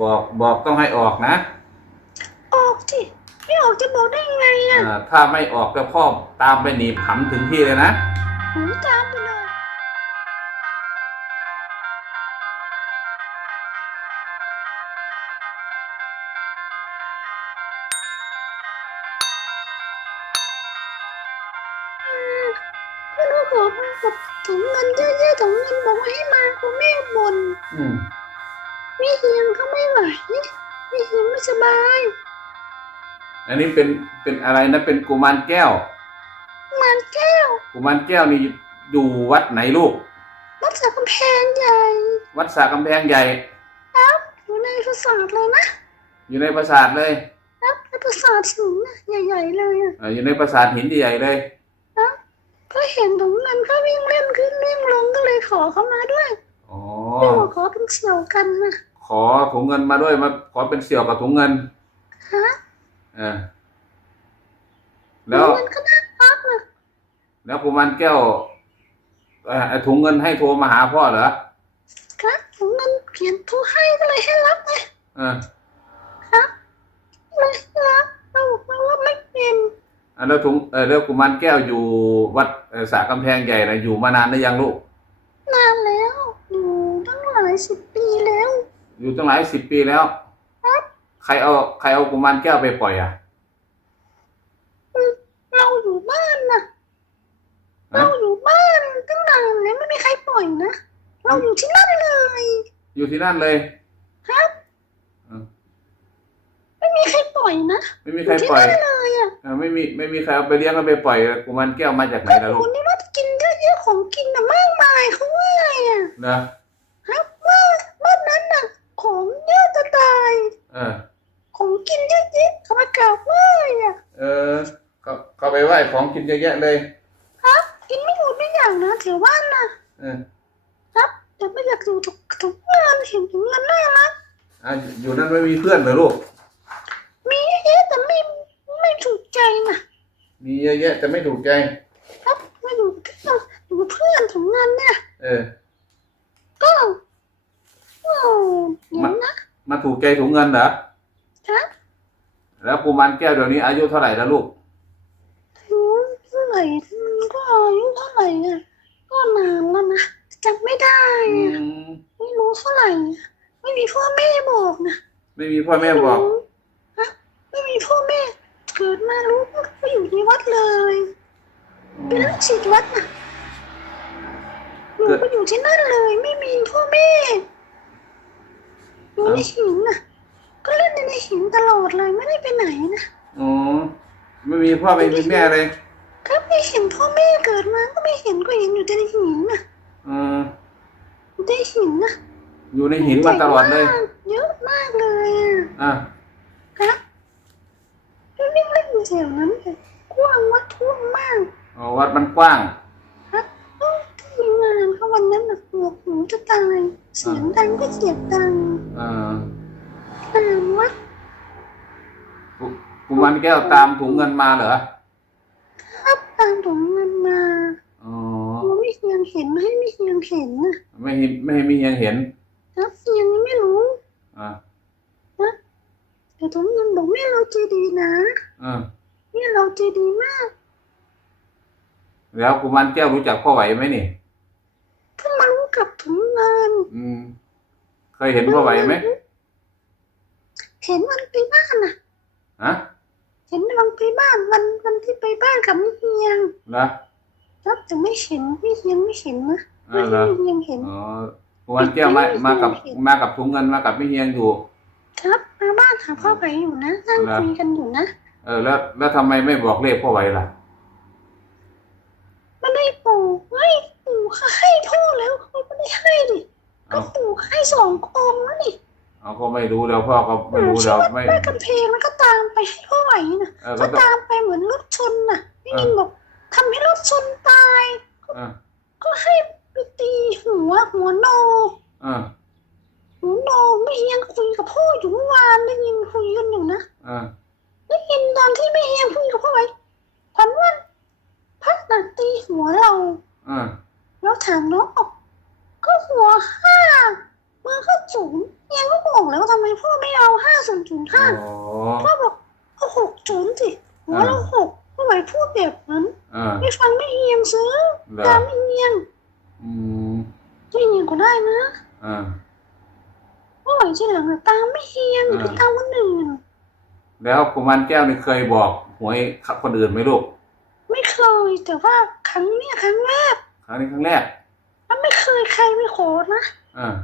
บอกบอกต้องให้ออกนะ ออกสิไม่ออกจะบอกได้ยังไงอะอ่าถ้าไม่ออกก็พ่อตามไปหนีบหำถึงที่เลยนะ หูตามไปเลยก็รู้บอกว่ากับถุงเงินเยอะๆถุงเงินบอกว่าให้มาคุณแม่บ่นอืม แม่เฮียงก็ไม่ไหวแม่เฮียงไม่สบายอันนี้เป็นเป็นอะไรนะเป็นกุมารแก้วมันแก้ว กุมารแก้วนี่อยู่วัดไหนลูกรักษากำแพงใหญ่ วัดสากำแพงใหญ่อยู่ในปราสาทเลยนะ อยู่ในปราสาทเลยครับในปราสาทสูงนะใหญ่ๆเลยอะอ่าอยู่ในปราสาทหินใหญ่ๆเลยก็เห็นถุงเงินเขาวิ่งเล่นขึ้นวิ่งลงก็เลยขอเขามาด้วยอ๋อเรียกว่าขอเป็นเสี่ยวกันนะ ขอถุงเงินมาด้วยมาขอเป็นเสี่ยวกับถุงเงินฮะเออแล้วถุงเงินก็น่ารักนะแล้วกุมารแก้วเอ่อไอ้ถุงเงินให้โทรมาหาพ่อเหรอครับถุงเงินเขียนโทรให้ก็เลยให้รับไงเออครับเลยให้รับเราบอกมาว่าไม่เป็นอะแล้วถุงเออแล้วกุมารแก้วอยู่วัดเอ่อสากำแพงใหญ่นะอยู่มานานหรือยังลูกนานแล้วอยู่ตั้งหลายสิบปีแล้ว อยู่ตั้งหลายสิบปีแล้ว ใครเอาใครเอากุมารแก้วไปปล่อยอะ เราอยู่บ้านนะฮะเราอยู่บ้านตั้งนานแล้วไม่มีใครปล่อยนะ เราอยู่ที่นั่นเลย อยู่ที่นั่นเลย ครับเออไม่มีใครปล่อยนะไม่มีอใครยู่ที่ปล่อยนั่นเลยอะเออไม่มีไม่มีใครเอาไปเลี้ยงเอาไปปล่อยกุมารแก้วมาจากไหนล่ะลูคกนนี้ว่ากินเยอะๆของกินน่ะมากมายเขาว่าอะนะครับ ว่าบ้านนั้นน่ะ ของเยอะจะตาย เออของกินเยอะๆเขามากราบไหว้อะเออเขาเขาไปไหว้ของกินเยอะแยะเลยครับกินไม่หมดไม่อย่างนะแถวบ้านน่ะเออครับแต่ไม่อยากอยู่ทุกทุกงานเห็นถึงเงินน่ารักอะอยู่นั่นไม่มีเพื่อนเหรอลูก มีเยอะๆแต่ไม่ไม่ถูกใจนะมีเยอะแยะแต่ไม่ถูกใจ ครับมาอยู่กับเพื่อนอยู่กับเพื่อนของเงินเนี่ยเออก็โอ้เดี๋ยวนะ มาถูกใจถุงเงินเหรอครับแล้วกุมารแก้วเดี๋ยวนี้อายุเท่าไหร่แล้วลูกอายุเท่าไหร่มันก็อายุเท่าไหร่อะก็นานแล้วนะจำไม่ได้อือะมไม่รู้เท่าไหร่อะไม่มีพ่อแม่บอกนะไม่มีพ่อแม่บอกฮะไม่มีพ่อแม่ เกิดมารู้ก็อยู่ในวัดเลยเป็นลูกศิษย์วัดนะหนูก็อยู่ที่นั่นเลย ไม่มีพ่อแม่ อยู่ในหินน่ะ ก็เล่นในหินตลอดเลยไม่ได้ไปไหนนะอ๋อไม่มีพ่อไม่มีแม่เลยก็ไม่เห็นพ่อแม่เกิดมาก็ไม่เห็นก็เห็นอยู่แต่ในหินน่ะอืมอยู่ในหินน่ะอยู่ในหินมาตลอดเลย เยอะมากเลยอะอะครับแล้ววิ่งเล่นอยู่แถวนั้นเลยกว้างวัดท่วมมากอ๋อวัดมันกว้างครับโอ้ที่ งานเขาวันนั้นน่ะปวดหูจะตาย เสียงดังก็เสียงดังเอ่อตามวัดกุกุมารแก้วตามถุงเงินมาเหรอครับตามถุงเงินมาอ๋อโอ้ไม่เฮียงเห็นไม่ให้ไม่เฮียงเห็นนะไม่เห็นไม่ให้มียังเห็นครับเฮียงยังไม่รู้อ่าแต่ถุงเงินบอกแม่เราใจดีนะอ่าแม่เราใจดีมากแล้วกุมารแก้วรู้จักพ่อไหวไหมนี่ เพิ่งมารู้กับถุงเงินอืม เคยเห็นพ่อไหวไหมเห็นวันไปบ้านน่ะฮะเห็นวันไปบ้านวันวันที่ไปบ้านกับไม่เฮียงเหรอครับแต่ไม่เห็นไม่เฮียงไม่เห็นนะอ่าเหรอไม่เฮียงเห็นอ๋อกุมารแก้วมามากับมากับถุงเงินมากับพี่เฮียงอยู่ ครับมาบ้านหาพ่อไปอยู่นะนั่งเหรอคุยกันอยู่นะเออแล้วแล้วทำไมไม่บอกเลขพ่อไหวล่ะ ไม่ได้ปู่เฮ้ยปู่เขาให้พ่อแล้วเขาไม่ได้ให้ดิ ก็เอาปู่ให้สององค์แล้วนี่เอาก็ไม่รู้แล้วพ่อก็ไม่รู้แล้วไม่แม่กำเพงแล้วก็ตามไปให้พ่อไหวนะเออก็ก็ต้องตามไปเหมือนรถชนน่ะพี่นินบอกทำให้รถชนตายเออก็ให้ไปตีหัวหัวโนเออหัวโนไม่เฮียงคุยกับพ่ออยู่เมื่อวานได้ยินคุยกันอยู่นะเออได้ยินตอนที่ไม่เฮียงคุยกับพ่อไหวพันว่าพักน่ะตีหัวเราเออแล้วถามน้องบอก ก็หัวข้ามันก็ศูนย์ยังก็บอกแล้วทำไมพ่อไม่เอาห้าศูนย์ศูนย์ห้าอ๋อ พ่อบอกเอาหกศูนย์สิหัวเราหกพ่อไหวพูดแบบนั้นเออไม่ฟังไม่เอียงซื้อเหรอตามไม่เอียงอืมไม่เอียงก็ได้นะเออพ่อไหวที่หลังอะตามไม่เอียงอย่า ไปตามคนอื่นแล้วกุมารแก้วนี่เคยบอกหวยคนอื่นไหมลูก ไม่เคยแต่ว่าครั้งเนี้ยครั้งแรกครั้งนี้ครั้งแรก รไม่ขอนะเออ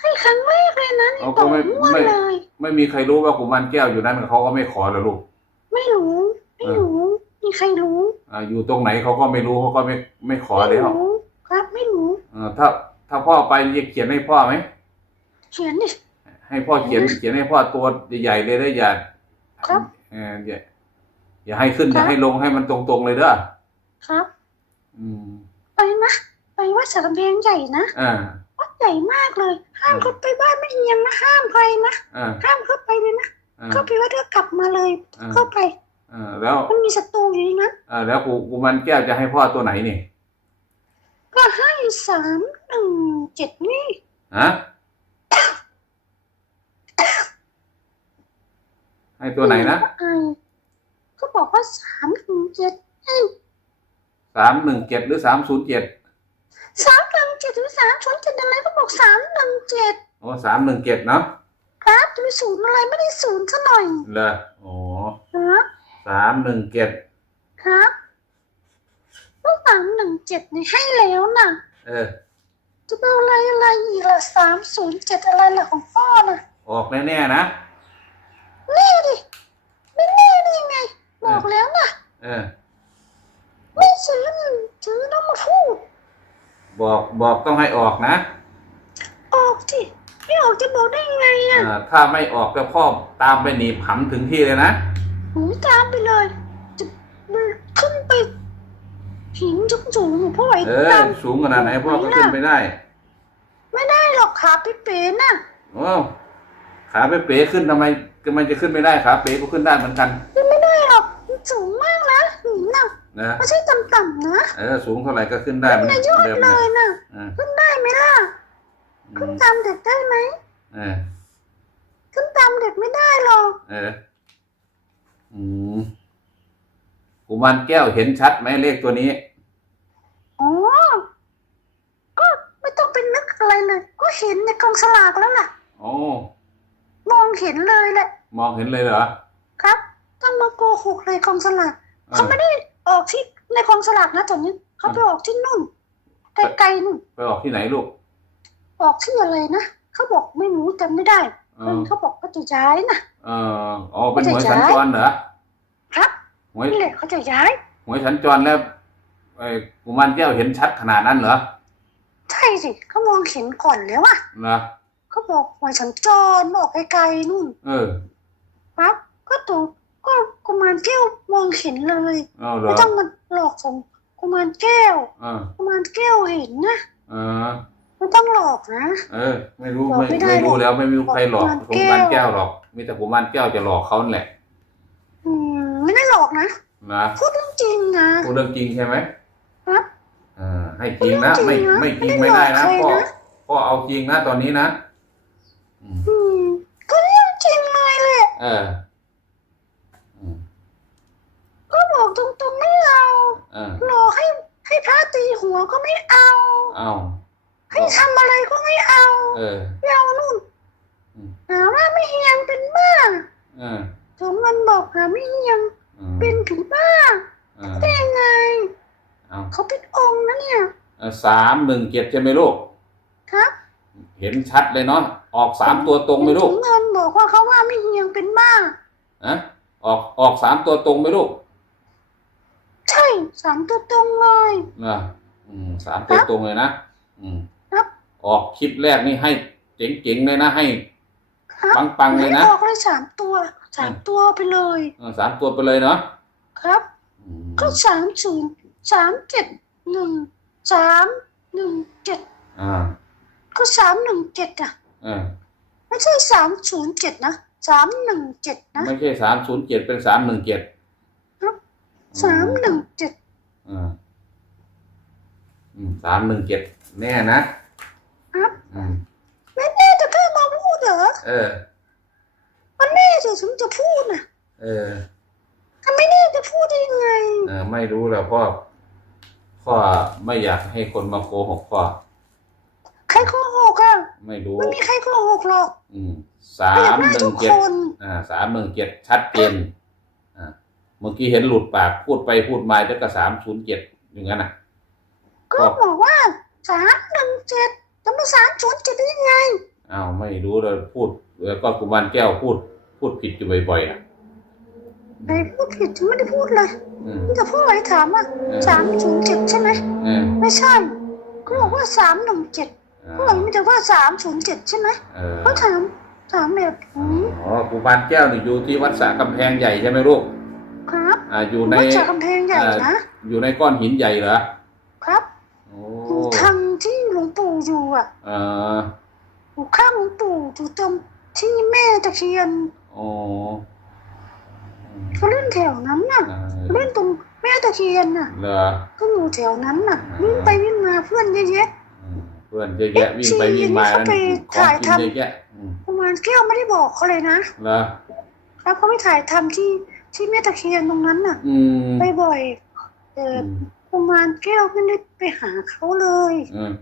ให้ครั้งแรกเลยนะนี่เอาก็ต่อไม่งวดไม่เลย ไม่มีใครรู้ว่ากุมารแก้วอยู่นั้นเขาก็ไม่ขอเหรอลูก ไม่รู้ ไม่รู้ มีใครรู้อ่าอยู่ตรงไหนเขาก็ไม่รู้เขาก็ไม่ไม่ขอไม่แล้วรู้ครับไม่รู้ เออถ้าถ้าพ่อไปจะเขียนให้พ่อไหมเขียนดิ ให้พ่อเขียนเขียนให้พ่อตัวใหญ่ๆเลยได้อย่าครับเอออย่าอย่าให้ขึ้นคอรับย่าให้ลงให้มันตรงๆเลยเด้อครับ อืม ไปนะ ไปวัดสารเพงใหญ่นะอ่าวัดใหญ่มากเลย ห้ามอืมเข้าไปบ้านไม่เอียงนะห้ามไปนะอ่าห้ามเข้าไปเลยนะอ่าเข้าไปวัดแล้วกลับมาเลยอ่าเข้าไปอ่าแล้วมันมีศัตรูอยู่ในนั้นอ่าแล้วกูกุมารแก้วจะให้พ่อตัวไหนนี่ก็ให้สามหนึ่งเจ็ดนี่ฮะให้ตัวไหนนะไอก็บอกว่าสามหนึ่งเจ็ดสามหนึ่งเจ็ดหรือสามศูนย์เจ็ด สามหนึ่งเจ็ดหรือสามศูนย์เจ็ดอะไรก็บอกสามหนึ่งเจ็ดโอ้สามหนึ่งเจ็ดเนาะครับจะไปศูนย์อะไรไม่ได้ศูนย์ซะหน่อยเหรอโอ้นะสามหนึ่งเจ็ดครับลูกสามหนึ่งเจ็ดนี่ให้แล้วนะเออ จะเอาอะไรอะไรอีกล่ะสามศูนย์เจ็ดอะไรล่ะของพ่อน่ะ ออกแน่ๆนะแน่ดิไม่แน่ได้ยังไง บอกแล้วนะเออ ไม่ซื้อซื้อต้องมาพูด บอกบอกต้องให้ออกนะ ออกสิไม่ออกจะบอกได้ยังไงอะอ่าถ้าไม่ออกก็พ่อตามไปหนีบหำถึงที่เลยนะหนูตามไปเลยจะขึ้นไปหินสูงสูงๆพ่อไหวเออ ตาม สูงขนาดไหนพ่อก็ขึ้นไปได้ไม่ได้หรอกขาเป๋ๆน่ะโอ้ขาเป๋ๆขึ้นทำไมทำไมจะขึ้นไม่ได้ขาเป๋ก็ขึ้นได้เหมือนกันขึ้นไม่ได้หรอกมันสูงมากนะหินน่ะ นะไม่ใช่ต่ำๆนะเออสูงเท่าไหร่ก็ขึ้นได้เหมือนไม่ยอดเดิมเลเลยยน่ะเออขึ้นได้ไหมล่ะอืขึ้นมตามเด็กได้ไหมเออขึ้นตามเด็กไม่ได้หรอกเอออืมกุมารแก้วเห็นชัดไหมเลขตัวนี้อ๋อก็ไม่ต้องเป็นนึกอะไรเลย ก็เห็นในกองสลากแล้วล่ะโอ้มองเห็นเลยแหละ มองเห็นเลยเหรอ ครับ ต้องมาโกหกเลยกองสลากเอเขาอไม่ได้ ออกที่ในกองสลากนะตอนนี้เขาไปออกที่นู่นไกลๆนู่นไปออกที่ไหนลูก ออกที่อะไรนะเขาบอกไม่รู้จำไม่ได้เอเอออเขาบอกเขาจะย้ายนะเอออ๋อเป็นหวยสัญจรเหรอครับหวยนี่แหละเขาจะย้ายหวยสัญจรแล้วไอ้กุมารแก้วเห็นชัดขนาดนั้นเหรอใช่สิเขามองเห็นก่อนแล้วอะเหรอเขาบอกหวยสัญจรออกไกลๆนู่น เออครับก็ตัว ก็กุมารแก้วมองเห็นเลยเอาเหรไม่อต้องมาหลอกผมกุมารแก้วเออกุมารแก้วเห็นนะเออไม่ต้องหลอกนะ เออ ไม่รู้บอกไม่ไม่ได้ไม่รู้หรอกแล้วไม่มีใครหลอกบอกกุกุมารแก้วมารแก้วหรอก มีแต่กุมารแก้วจะหลอกเขานั่นแหละ อืมไม่ได้หลอกนะนะพูดเรื่องจริงนะพูดเรื่องจริงใช่ไหมครับเออให้จริงนะพูดไม่เรื่องจริงนะไม่จริงไม่ไม่ได้ได้หลนะอกใครพ่อนะพ่อเอาจริงนะตอนนี้นะอืมอืมก็เรื่องจริงเลยแหละเอออืม ก็บอก ตรงๆไม่เอาเออหลอกให้ให้พระตีหัวก็ไม่เอา เอาให้ทำอะไรก็ไม่เอาเออ ไม่เอานู่นอืม หาว่าไม่เฮียงเป็นบ้าเออสมมันบอกหาไม่เฮียงอืมเป็นผีบ้าเออได้ยังไง เอาเขาเป็นองค์นะเนี่ยเออสามหนึ่งเจ็ดใช่ไหมลูก ครับเห็นชัดเลยเนาะออกสามตัวตรงไหมลูกถึเงินบอกว่าเขาว่าไม่เฮียงเป็นบ้าอะออกออกสามตัวตรงไหมลูกใช่ สามตัวตรงเลยนะอืมสามตัวตรงเลยนะอืมครับออกคลิปแรกนี่ให้เจ๋งๆเลยนะให้ครับปังๆเลยนะไหออกเลยสามตัวสามตัวไปเลยเออสามตัวไปเลยเนาะครับอืมก็สามศูนย์สามเจ็ดหนึ่งสามหนึ่งเจ็ดอ่าก็สามหนึ่งเจ็ดอะเออไม่ใช่สามศูนย์เจ็ดนะสามหนึ่งเจ็ดนะ ไม่ใช่สามศูนย์เจ็ดเป็นสามหนึ่งเจ็ด สามหนึ่งเจ็ดอ่าอืมสามหนึ่งเจ็ดแน่นะครับอืมไม่แน่แต่ก็เออ มันแน่จะถึงจะพูดน่ะเออถ้าไม่แน่จะพูดได้ยังไง เออไม่รู้แล้วพ่อพ่อไม่อยากให้คนมาโกหกพ่อใครโกหกอะไม่รู้ ไม่มีใครโกหกหรอกอืมสาก็อยากมได้หนึ่ทุงกเจ็คดนอ่าสามหนึ่งเจ็ดชัดเจนอ่าเมื่อกี้เห็นหลุดปากพูดไปพูดมาจะก็สามศูนย์เจ็ดอย่างนั้นอะก็บอกว่าสามหนึ่งเจ็ดจะมาสามศูนย์เจ็ดได้ยังไงอ้าวไม่รู้เลยพูดแล้วก็กุมารแก้วพูด พูดผิดอยู่บ่อยๆอะใครพูดผิดฉันไม่ได้พูดเลยอืมนี่แต่พูดอะไรถามว่าเออสามศูนย์เจ็ดใช่ไหมเออไม่ใช่ก็บอกว่าสามหนึ่งเจ็ดอ่าก็บอกไม่แต่ว่าสามศูนย์เจ็ดใช่ไหมเออก็ถามถามแบบผมอ๋อกุมารแก้วนี่อยู่ที่วัดสระกำแพงใหญ่ใช่ไหมลูกครับ อ่าอยู่ในวัดจากกำแพงใหญ่นะ อยู่ในก้อนหินใหญ่เหรอ ครับโอ้อยู่ทางที่หลวงปู่อยู่อะเอออยู่ข้างหลวงปู่อยู่ตรงที่แม่ตะเคียนโอ้อืมเขาเล่นแถวนั้นน่ะเอเขาอเล่นตรงแม่ตะเคียนน่ะ เหรอ ก็อยู่แถวนั้นน่ะวิ่งไปวิ่งมาเพื่อนเยอะแยะ อืมเพื่อนเยอะแยะวิ่งไปวิ่งมาเขาไปของถ่ายกินทำเยอะแยะอืมประมาณแก้วไม่ได้บอกเขาเลยนะ เหรอ ครับเขาไปถ่ายทำที่ ที่แม่ตะเคียนตรงนั้นน่ะอืมไปบ่อยเอออืมประมาณแก้วไม่ได้ไปหาเขาเลย อืม